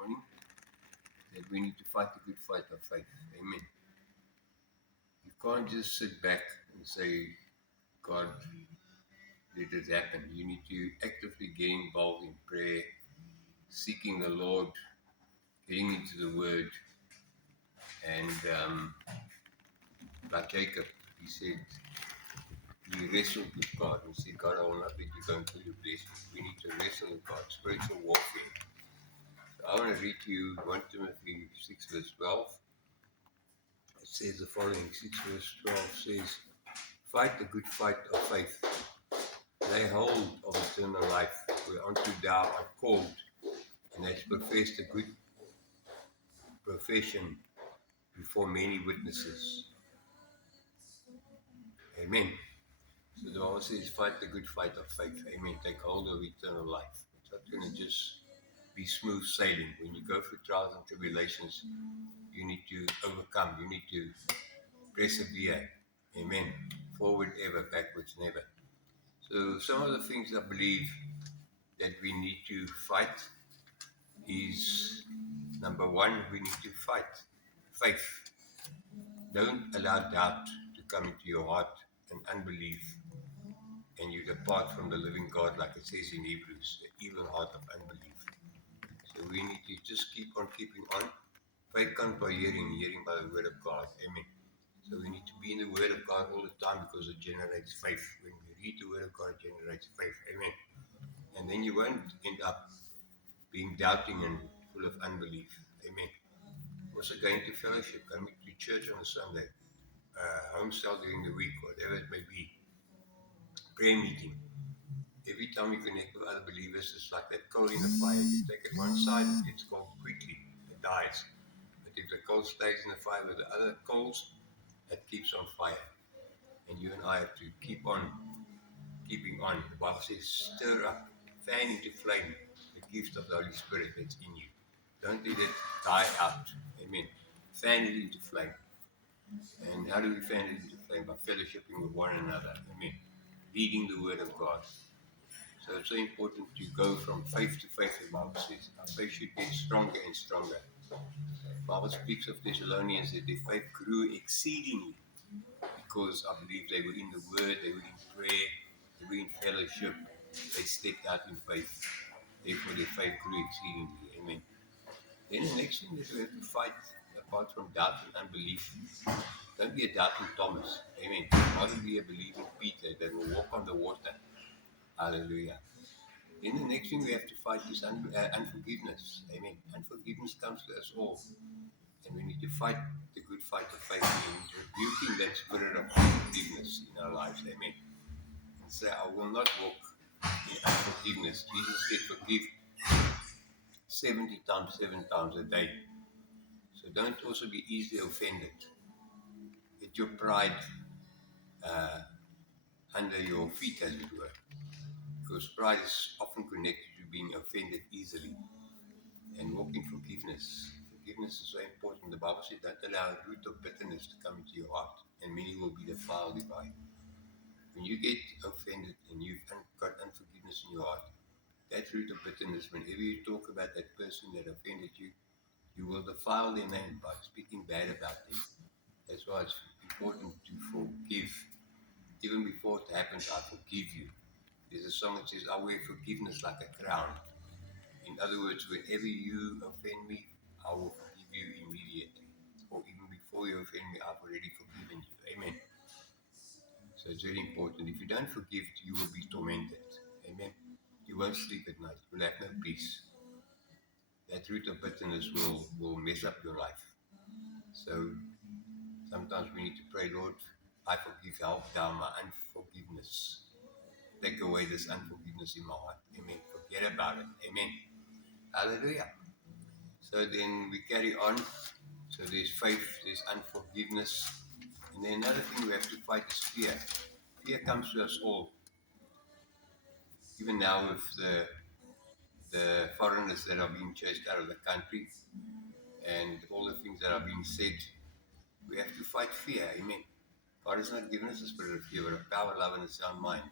morning that we need to fight the good fight of faith. Amen. You can't just sit back and say, God, let it happen. You need to actively get involved in prayer, seeking the Lord, getting into the Word. And like Jacob, he said, he wrestled with God and said, God, I will not let you go until you bless me. We need to wrestle with God, spiritual warfare. So I want to read to you 1 Timothy 6 verse 12. It says the following, 6 verse 12 says, fight the good fight of faith. Lay hold of eternal life, whereunto thou art called, and hast professed a good profession before many witnesses. Amen. So the Bible says, fight the good fight of faith. Amen. Take hold of eternal life. It's not going to just be smooth sailing. When you go through trials and tribulations, you need to overcome. You need to persevere. Amen. Forward ever, backwards never. So some of the things I believe that we need to fight is, number one, we need to fight faith. Don't allow doubt to come into your heart and unbelief, and you depart from the living God, like it says in Hebrews, the evil heart of unbelief. So we need to just keep on keeping on. Faith comes by hearing, hearing by the word of God. Amen. So we need to be in the word of God all the time because it generates faith. When we read the word of God, it generates faith. Amen. And then you won't end up being doubting and full of unbelief. Amen. Also going to fellowship, coming to church on a Sunday, home cell during the week, whatever it may be, prayer meeting. Every time you connect with other believers, it's like that coal in the fire. You take it one side, it gets cold quickly, it dies. But if the coal stays in the fire with the other coals, it keeps on fire. And you and I have to keep on keeping on. The Bible says, stir up, fan into flame the gift of the Holy Spirit that's in you. Don't let it die out. Amen. Fan it into flame. And how do we fan it into flame? By fellowshipping with one another. Amen. Reading the Word of God. So it's so important to go from faith to faith, the Bible says. Our faith should get stronger and stronger. The Bible speaks of Thessalonians that their faith grew exceedingly because I believe they were in the Word, they were in prayer, they were in fellowship. They stepped out in faith. Therefore their faith grew exceedingly. Amen. Then the next thing that we have to fight, apart from doubt and unbelief, don't be a doubting Thomas. Amen. Rather be a believing Peter that will walk on the water. Hallelujah. Then the next thing we have to fight is unforgiveness. Amen. Unforgiveness comes to us all. And we need to fight the good fight of faith. And rebuking that spirit of unforgiveness in our lives. Amen. And say, I will not walk in unforgiveness. Jesus said, forgive 70 times, 7 times a day. So don't also be easily offended. Get your pride under your feet, as it were. Because pride is often connected to being offended easily. And walk in forgiveness. Forgiveness is so important. The Bible says, don't allow a root of bitterness to come into your heart, and many will be defiled by it. When you get offended and you've got unforgiveness in your heart, that root of bitterness, whenever you talk about that person that offended you, you will defile their name by speaking bad about them. That's why it's important to forgive. Even before it happens, I forgive you. There's a song that says, I wear forgiveness like a crown. In other words, whenever you offend me, I will forgive you immediately. Or even before you offend me, I've already forgiven you. Amen. So it's very important. If you don't forgive, you will be tormented. Amen. You won't sleep at night. You will have no peace. That root of bitterness will mess up your life. So sometimes we need to pray, Lord, I forgive, help down my unforgiveness. Take away this unforgiveness in my heart. Amen. Forget about it. Amen. Hallelujah. So then we carry on. So there's faith, there's unforgiveness. And then another thing we have to fight is fear. Fear comes to us all. Even now with the foreigners that are being chased out of the country and all the things that are being said, we have to fight fear. Amen. God has not given us a spirit of fear, but of power, love, and a sound mind.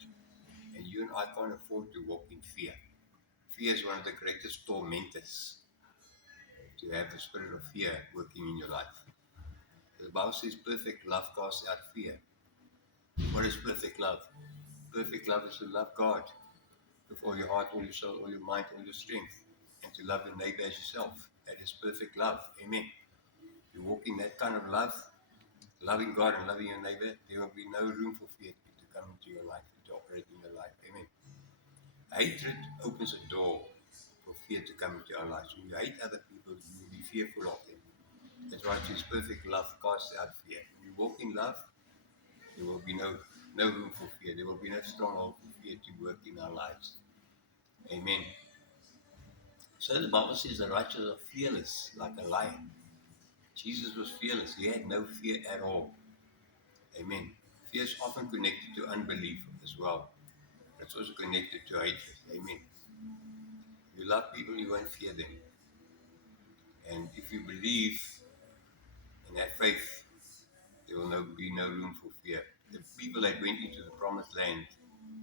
And you and I can't afford to walk in fear. Fear is one of the greatest tormentors. to have the spirit of fear working in your life. The Bible says perfect love casts out fear. What is perfect love? Perfect love is to love God with all your heart, all your soul, all your mind, all your strength, and to love your neighbor as yourself. That is perfect love. Amen. You walk in that kind of love, loving God and loving your neighbor, there will be no room for fear to come into your life, to operate in your life. Amen. Hatred opens a door for fear to come into our lives. When you hate other people, you will be fearful of them. That's why it is perfect love casts out fear. When you walk in love, there will be no room for fear. There will be no stronghold for fear to work in our lives. Amen. So the Bible says the righteous are fearless, like a lion. Jesus was fearless. He had no fear at all. Amen. Fear is often connected to unbelief as well. It's also connected to hatred. Amen. If you love people, you won't fear them. And if you believe and have faith, there will be no room for fear. The people that went into the promised land,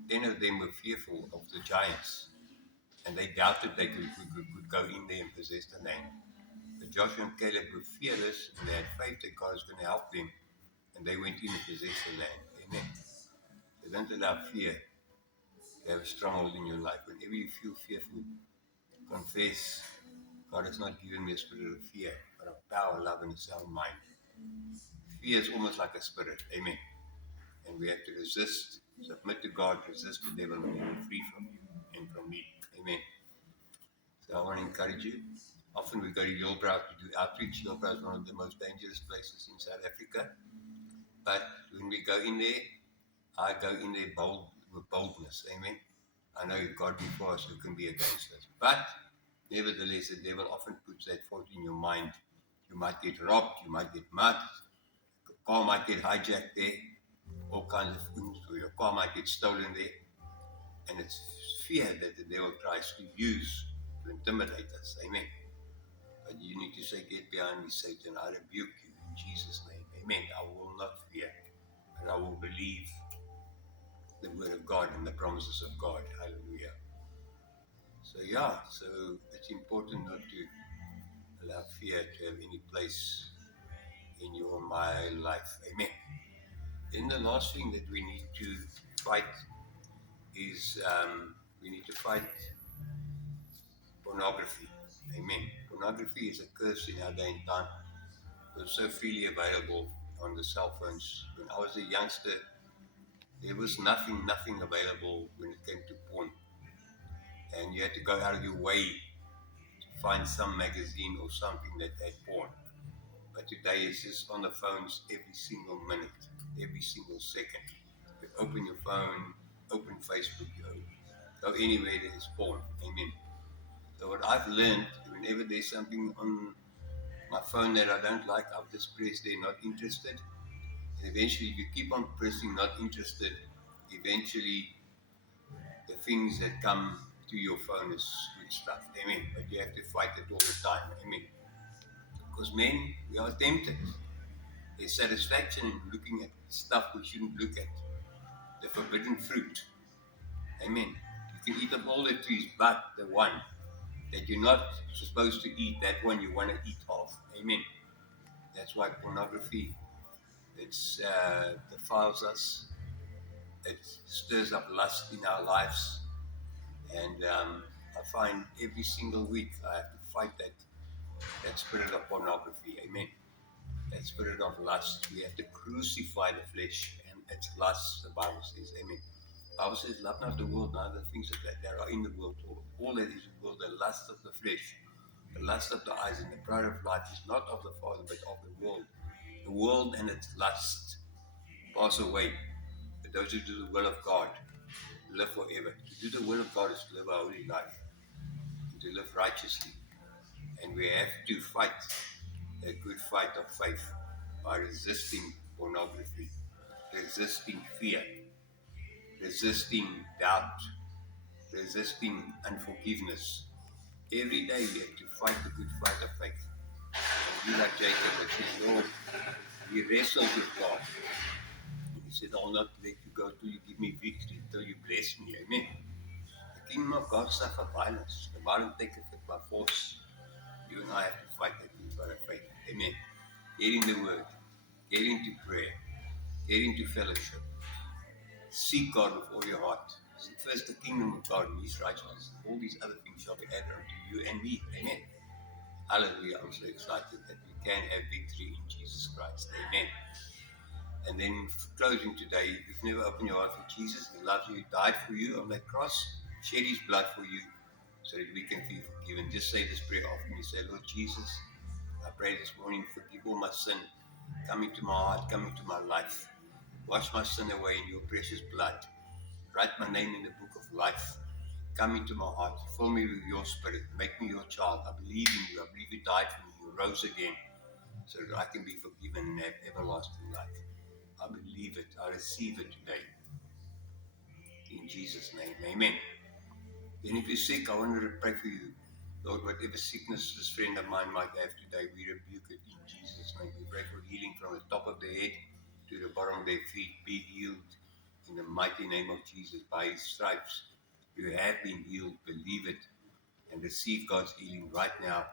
10 of them were fearful of the giants. And they doubted they could go in there and possess the land. But Joshua and Caleb were fearless, and they had faith that God was going to help them, and they went in and possessed the land. Amen. So don't allow fear to have a stronghold in your life. Whenever you feel fearful, confess, God has not given me a spirit of fear, but of power, love, and a sound mind. Fear is almost like a spirit. Amen. And we have to resist, submit to God, resist the devil, and he will flee from you and from me. Amen. So I want to encourage you. Often we go to Hillbrow to do outreach. Hillbrow is one of the most dangerous places in South Africa. But when we go in there, I go in there with boldness. Amen. I know if God before us, who can be against us? But nevertheless, the devil often puts that thought in your mind. You might get robbed, you might get mugged, your car might get hijacked there, all kinds of things, or your car might get stolen there. And it's fear that the devil tries to use to intimidate us. Amen. But you need to say, get behind me, Satan. I rebuke you in Jesus' name. Amen. I will not fear, but I will believe the word of God and the promises of God. Hallelujah. So it's important not to allow fear to have any place in your or my life. Amen. Then the last thing that we need to fight is we need to fight pornography. Amen. Pornography is a curse in our day and time. It's so freely available on the cell phones. When I was a youngster, there was nothing available when it came to porn. And you had to go out of your way to find some magazine or something that had porn. But today it's just on the phones every single minute, every single second. You open your phone, open Facebook, you go anywhere there's porn. Amen. So what I've learned, whenever there's something on my phone that I don't like, I'll just press there, not interested. And eventually, if you keep on pressing not interested, eventually the things that come to your phone is good stuff. Amen. But you have to fight it all the time. Amen. Because men, we are tempted. There's satisfaction in looking at stuff we shouldn't look at. The forbidden fruit. Amen. You can eat of all the trees, but the one that you're not supposed to eat, that one you want to eat off. Amen. That's why pornography, it defiles us. It stirs up lust in our lives. And I find every single week I have to fight that spirit of pornography. Amen. That spirit of lust. We have to crucify the flesh and its lust, the Bible says. Amen. The Bible says, love not the world, neither the things that are in the world. All that is in the world, the lust of the flesh, the lust of the eyes, and the pride of life is not of the Father, but of the world. The world and its lust pass away. But those who do the will of God live forever. To do the will of God is to live a holy life, and to live righteously. And we have to fight a good fight of faith by resisting pornography, resisting fear, resisting doubt, resisting unforgiveness. Every day we have to fight the good fight of faith. And be like Jacob that says, Lord, he wrestled with God. And he said, I'll not let you go till you give me victory, until you bless me. Amen. The kingdom of God suffer violence. The violent taketh it by force. You and I have to fight Get in the Word. Get into prayer. Get into fellowship. Seek God with all your heart. Seek first the kingdom of God and His righteousness. All these other things shall be added unto you and me. Amen. Hallelujah. I'm so excited that we can have victory in Jesus Christ. Amen. And then closing today, if you've never opened your heart for Jesus, He loves you, He died for you on that cross, shed His blood for you so that we can be forgiven. Just say this prayer after me. Say, Lord Jesus, I pray this morning, forgive all my sin. Come into my heart, come into my life. Wash my sin away in your precious blood. Write my name in the book of life. Come into my heart. Fill me with your spirit. Make me your child. I believe in you. I believe you died for me. You rose again so that I can be forgiven and have everlasting life. I believe it. I receive it today. In Jesus' name. Amen. And if you're sick, I wanted to pray for you. Lord, whatever sickness this friend of mine might have today, we rebuke it in Jesus' name. We pray for healing from the top of their head to the bottom of their feet. Be healed in the mighty name of Jesus. By His stripes, you have been healed. Believe it and receive God's healing right now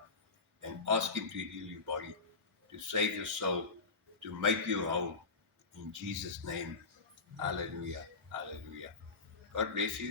and ask Him to heal your body, to save your soul, to make you whole. In Jesus' name, hallelujah, hallelujah. God bless you.